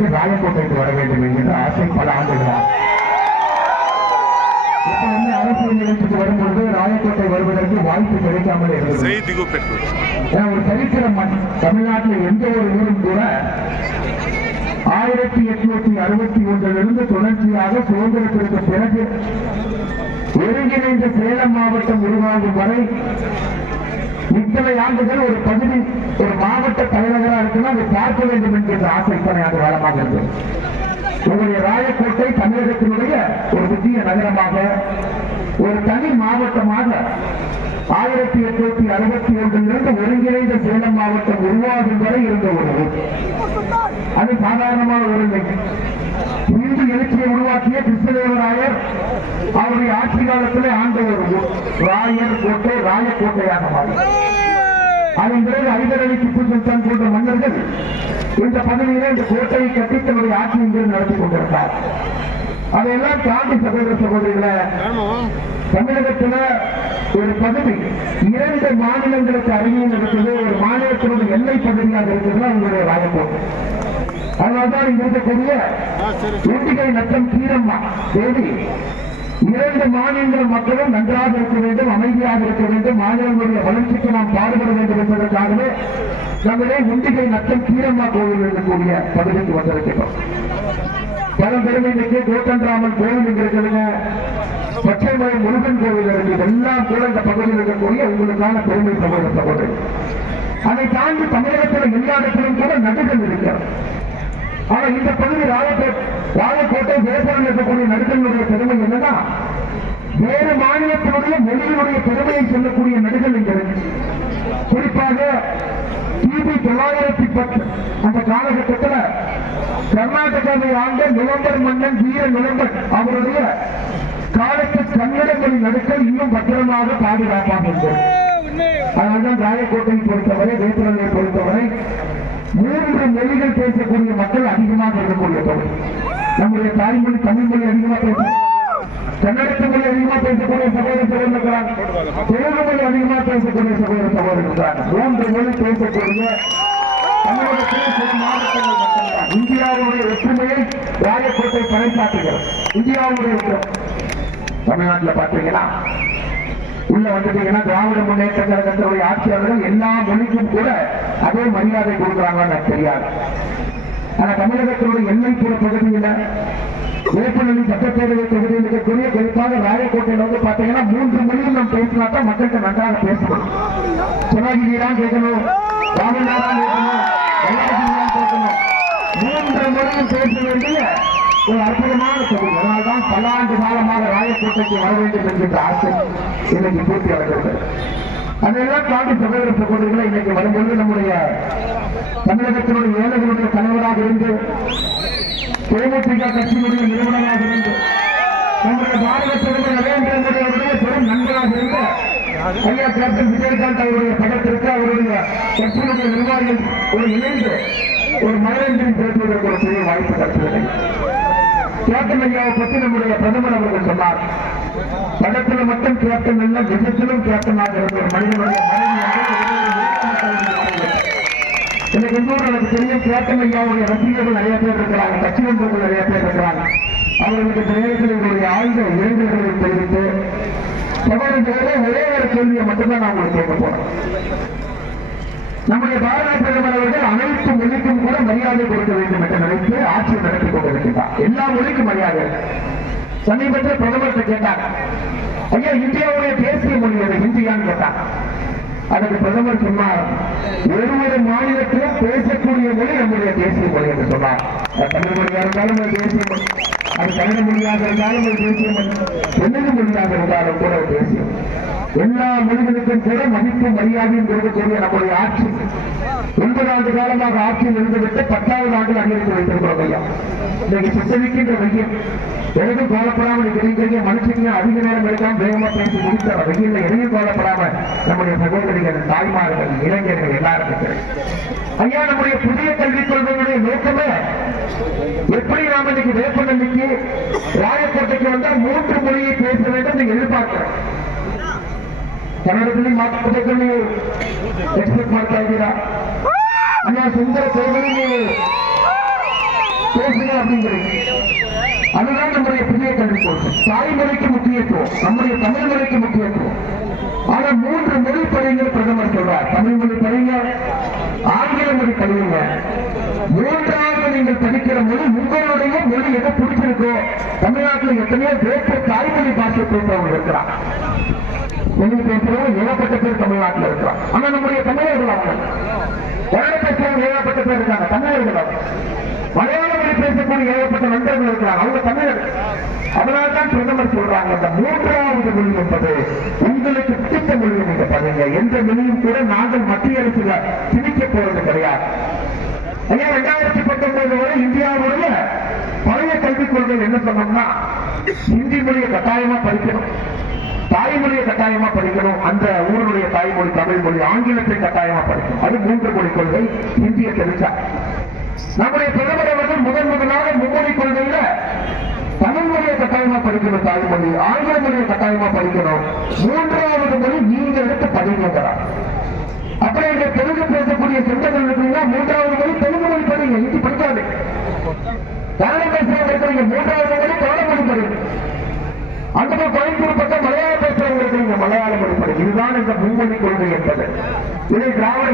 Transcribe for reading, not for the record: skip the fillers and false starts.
வருவதற்கு ராயக்கோட்டைக்கு வர வேண்டும் என்கின்ற ஆசை பல ஆண்டுகளாக. இப்ப வந்து அரசியல் நிகழ்ச்சிக்கு வரும்பொழுது ராயக்கோட்டை வருவதற்கு வாய்ப்பு கிடைக்காமல் இருந்தது. ஒரு சரித்திர மண். தமிழ்நாட்டில் எந்த ஒரு ஊரும் கூட 1861 தொடர்ச்சியாக சுதந்திரத்திற்கு பிறகு ஒருங்கிணைந்த சேலம் மாவட்டம் உருவாகும் வரை இத்தனை ஆண்டுகள் ஒரு பகுதி ஒரு மாவட்ட தலைநகராக இருக்குன்னா அதை பார்க்க வேண்டும் என்கின்ற ஆசை இத்தனை ஆண்டு காலமாக இருந்தது. உங்களுடைய ராயக்கோட்டை தமிழகத்தினுடைய ஒரு முக்கிய நகரமாக ஒரு தனி மாவட்டமாக 1861 ஒருங்கிணைந்த சேலம் மாவட்டம் உருவாகும் வரை இருந்த ஒரு ஊர். அது சாதாரணமாக ஒரு இந்து எழுச்சியை உருவாக்கிய கிருஷ்ணதேவராயர் அவருடைய ஆட்சி காலத்திலே ஆண்ட ஒரு ஊர். ராயர் கோட்டை ராயக்கோட்டையாக மாறி அதன் பிறகு ஹைதர் அலி திப்பு சுல்தான் போன்ற மன்னர்கள் இந்த பகுதியிலே இந்த கோட்டையை கட்டி தன்னுடைய ஆட்சி இங்கிருந்து நடத்தி கொண்டிருந்தார். அதையெல்லாம் தாண்டி சகோதர சகோதரிகளை தமிழகத்துல ஒரு பகுதி 2 மாநிலங்களுக்கு அருகில் இருக்கிறது. ஒரு மாநிலத்தினுடைய எல்லை பகுதியாக இருக்கிறது அவங்களுடைய ராயக்கோட்டை. அதனால்தான் இங்க இருக்கக்கூடிய ஒட்டிகை நத்தம் கீரம்மா தேவி 2 மாநில மக்களும் நன்றாக இருக்க வேண்டும், அமைதியாக இருக்க வேண்டும், மாநிலங்களுடைய வளர்ச்சிக்கு நாம் பாடுபட வேண்டும் என்பதற்காகவே நம்முடைய ஒண்டிகை நத்தம் கீரம்மா கோவில் இருக்கக்கூடிய பகுதிக்கு வந்திருக்கிறோம். பல பெருமை இன்னைக்கு கோட்டன்ராமன் கோவில் இங்க இருக்கிறதுங்க, பச்சைமலை முருகன் கோவில் இருக்கு. எல்லாம் கூட இந்த பகுதியில் இருக்கக்கூடிய உங்களுக்கான பெருமை சகோதர சகோதரி. அதை தாண்டி தமிழகத்தில் எல்லா இடத்திலும் கூட நடுகள் இருக்கிறது. ஆனா இந்த பகுதி ராயக்கோட்டை வேப்பூரில் இருக்கக்கூடிய நடுகளுடைய பெருமை என்னன்னா வேறு மாநிலத்தினுடைய மொழியினுடைய பெருமையை சொல்லக்கூடிய நடுகள் இங்க இருக்கு. குறிப்பாக கிபி 910 அந்த காலகட்டத்தில் கர்நாடகாவை ஆண்ட நுவம்பர் மன்னன் வீர நுவம்பர் அவருடைய காலத்து கன்னடங்களின் நடுக்கள் இன்னும் பத்திரமாக பாதுகாப்பாக இருந்தது. அதனால்தான் ராயக்கோட்டையை பொறுத்தவரை வேப்பூரை பொறுத்தவரை 3 மொழிகள் பேசக்கூடிய மக்கள் அதிகமாக இருக்கக்கூடிய பகுதி. நம்முடைய தாய்மொழி தமிழ் மொழி அதிகமாக பேச, கன்னடத்து மொழி அதிகமாக பேசக்கூடிய சகோதர சகோதரர் இருக்கிறாங்க, தெலுங்கு மொழி அதிகமாக பேசக்கூடிய சகோதர சகோதரர் இருக்கிறாங்க. 3 மொழி பேசக்கூடிய தமிழகத்தில் சில மாவட்டங்கள் மட்டும்தான். இந்தியாவுடைய ஒற்றுமையை ராயக்கோட்டை பறைசாற்றுகிறது. இந்தியாவுடைய தமிழ்நாட்டில் பார்த்தீங்கன்னா உள்ள வந்துட்டீங்கன்னா திராவிட முன்னேற்ற கழகத்தினுடைய ஆட்சியாளர்கள் எல்லா மொழிக்கும் கூட அதே மரியாதை கொடுக்குறாங்கன்னு எனக்கு தெரியாது. ஆனா தமிழகத்தினுடைய எல்லைப்புற பகுதியில் வேப்பநல்லி சட்டப்பேரவை தொகுதியில் இருக்கக்கூடிய குறிப்பாக ராயக்கோட்டையில் வந்து பாத்தீங்கன்னா 3 மொழியும் நாம் பேசினா தான் மக்கள்கிட்ட நன்றாக பேசணும். சிவகிரிதான் கேட்கணும், ராமநாதான் கேட்கணும், எல்லாத்தையும் கேட்கணும். 3 மொழியும் பேச வேண்டிய ஒரு அற்புதமான தொகுதி. அதனால்தான் பல ஆண்டு காலமாக ராயக்கோட்டைக்கு வர வேண்டும் என்கின்ற ஆசை இன்னைக்கு பூர்த்தி அடைகிறது. அதெல்லாம் தாண்டி சகோதர சகோதரிகளை இன்னைக்கு வரும்போது நம்முடைய தமிழகத்தினுடைய ஏழைகளுடைய தலைவராக இருந்து தேமுதிக கட்சியினுடைய நிறுவனமாக இருந்து நம்முடைய பாரத பிரதமர் நரேந்திர மோடி அவருடைய பெரும் நண்பராக இருந்த ஐயா கேப்டன் விஜயகாந்த் அவருடைய படத்திற்கு அவருடைய கட்சியினுடைய நிர்வாகிகள் ஒரு இணைந்து ஒரு மலரஞ்சலி பேசுவதற்கு ஒரு பெரிய வாய்ப்பு கிடைத்தது. கேப்டன் ஐயாவை பற்றி நம்முடைய பிரதமர் அவர்கள் சொன்னார். படத்தில் மட்டும் கேப்டன் அல்ல, நிஜத்திலும் கேப்டனாக இருந்த ஒரு மனிதனுடைய எனக்கு இன்னொரு எனக்கு தெரியும். கேப்டன் ஐயாவுடைய ரசிகர்கள் நிறைய பேர் இருக்கிறாங்க, கட்சி நண்பர்கள் நிறைய பேர் இருக்கிறாங்க. அவர்களுக்கு நேரத்தில் இவருடைய ஆழ்ந்த இளைஞர்களை தெரிவித்து சகோதரர்களே ஒரே ஒரு கேள்வியை மட்டும்தான் நான் உங்களுக்கு கேட்க போறேன். நம்முடைய பாரத பிரதமர் அவர்கள் அனைத்து மொழிக்கும் கூட மரியாதை கொடுக்க வேண்டும் என்று நினைத்து ஆட்சியை நடத்தி கொண்டிருக்கின்றார். எல்லா மொழிக்கும் மரியாதை. சமீபத்தில் பிரதமர் கேட்டார், ஐயா இந்தியாவுடைய தேசிய மொழி அது ஹிந்தியான்னு கேட்டார். அதற்கு பிரதமர் சொன்னார், ஒரு மாநிலத்திலும் பேசக்கூடிய மொழி நம்முடைய தேசிய மொழி என்று சொன்னார். தமிழ் மொழியாக இருந்தாலும் அது தேசிய மொழி, அது கன்னட மொழியாக இருந்தாலும் அது தேசிய மொழி, தெலுங்கு மொழியாக இருந்தாலும் கூட ஒரு தேசியம். எல்லா மொழிகளுக்கும் கூட மதிப்பு மரியாதையும் கொடுக்கக்கூடிய நம்முடைய ஆட்சி 9 ஆண்டு காலமாக ஆட்சியில் இருந்துவிட்டு 10வது ஆண்டு அதிகரித்து வைத்திருக்கிறோம். ஐயா இன்னைக்கு சுத்தமிக்கின்ற வெயில் எதுவும் கோலப்படாமல் இருக்கிறீங்க. மனுஷங்க அதிக நேரம் எடுக்காம வேகமா பேசி முடித்த வெயில்ல எதையும் கோலப்படாம நம்முடைய சகோதரிகள், தாய்மார்கள், இளைஞர்கள் எல்லாரும் ஐயா நம்முடைய புதிய கல்விக் கொள்கையுடைய நோக்கமே எப்படி நாம இன்னைக்கு வேப்பநல்லிக்கு ராயக்கோட்டைக்கு வந்தால் 3 மொழியை பேச வேண்டும் நீங்க எதிர்பார்க்கிறோம். ಕನ್ನಡದಲ್ಲಿ ಮಾತುಕತೆ ನೀವು ಎಕ್ಸ್ಪೆಕ್ಟ್ ಮಾಡ್ತಾ ಇದ್ದೀರಾ? ಅನ್ನ ಸುಂದರ ಸೇವೆಯಲ್ಲಿ ನೀವು பேசுங்க அப்படிங்கிறீங்க. அதுதான் நம்முடைய புதிய கல்விக் கொள்கை. தாய்மொழிக்கு முக்கியத்துவம், நம்முடைய தமிழ் மொழிக்கு முக்கியத்துவம். ஆனா 3 மொழி படிங்க பிரதமர் சொல்றார். தமிழ் மொழி படிங்க, ஆங்கில மொழி படிங்க. மூன்றாவது நீங்கள் படிக்கிற மொழி உங்களுடைய மொழி எதை பிடிச்சிருக்கோ. தமிழ்நாட்டில் எத்தனையோ வேற்று தாய்மொழி பாஷை பேசுறவங்க இருக்கிறான். மொழி பேசுறவங்க ஏகப்பட்ட பேர் தமிழ்நாட்டில் இருக்கிறான். ஆனா நம்முடைய தமிழர்கள் அவங்க கன்னட பேசுறவங்க ஏகப்பட்ட பேர் இருக்காங்க, தமிழர்கள் அவங்க. மலையாள மொழி பேசக்கூடிய ஏகப்பட்ட நண்பர்கள் இருக்கிறாங்க, அவங்க தமிழர்கள். அதனால்தான் பிரதமர் சொல்றாங்க, இந்த 3வது மொழி என்பது உங்களுக்கு பிடித்த மொழியை நீங்க பண்ணுங்க. எந்த மொழியும் கூட நாங்கள் மத்திய அரசுல திணிக்க போறது கிடையாது. 2019 வரை இந்தியாவுடைய பழைய கல்விக் கொள்கை என்ன சொன்னோம்னா, ஹிந்தி மொழியை கட்டாயமா படிக்கணும், தாய்மொழியை கட்டாயமா படிக்கணும், அந்த ஊருடைய தாய்மொழி தமிழ் மொழி, ஆங்கிலத்தை கட்டாயமா படிக்கணும். அது 3 மொழி கொள்கை. இந்திய தெரிஞ்சா நம்முடைய பிரதமர் அவர்கள் முதலாக மும்மொழி கொள்கையில தமிழ் மொழியை கட்டாயமா படிக்கணும், தாய்மொழி, ஆங்கில மொழியை கட்டாயமா படிக்கணும், 3வது மொழி நீங்க எடுத்து படிக்கிறார். அப்படி இங்க தெலுங்கு பேசக்கூடிய சொந்தங்கள் இருக்கீங்கன்னா 3வது மொழி தெலுங்கு மொழி படிங்க, ஹிந்தி படிக்காது. கன்னடம் பேசுறவங்க இருக்கிறீங்க, 3வது மொழி கன்னட மொழி படிங்க. அந்த கோயம்புத்தூர் பக்கம் மலையாள பேசுறவங்க இருக்கிறீங்க, மலையாள மொழி படிங்க. இதுதான் இந்த மும்மொழி கொள்கை என்பது. இதை திராவிட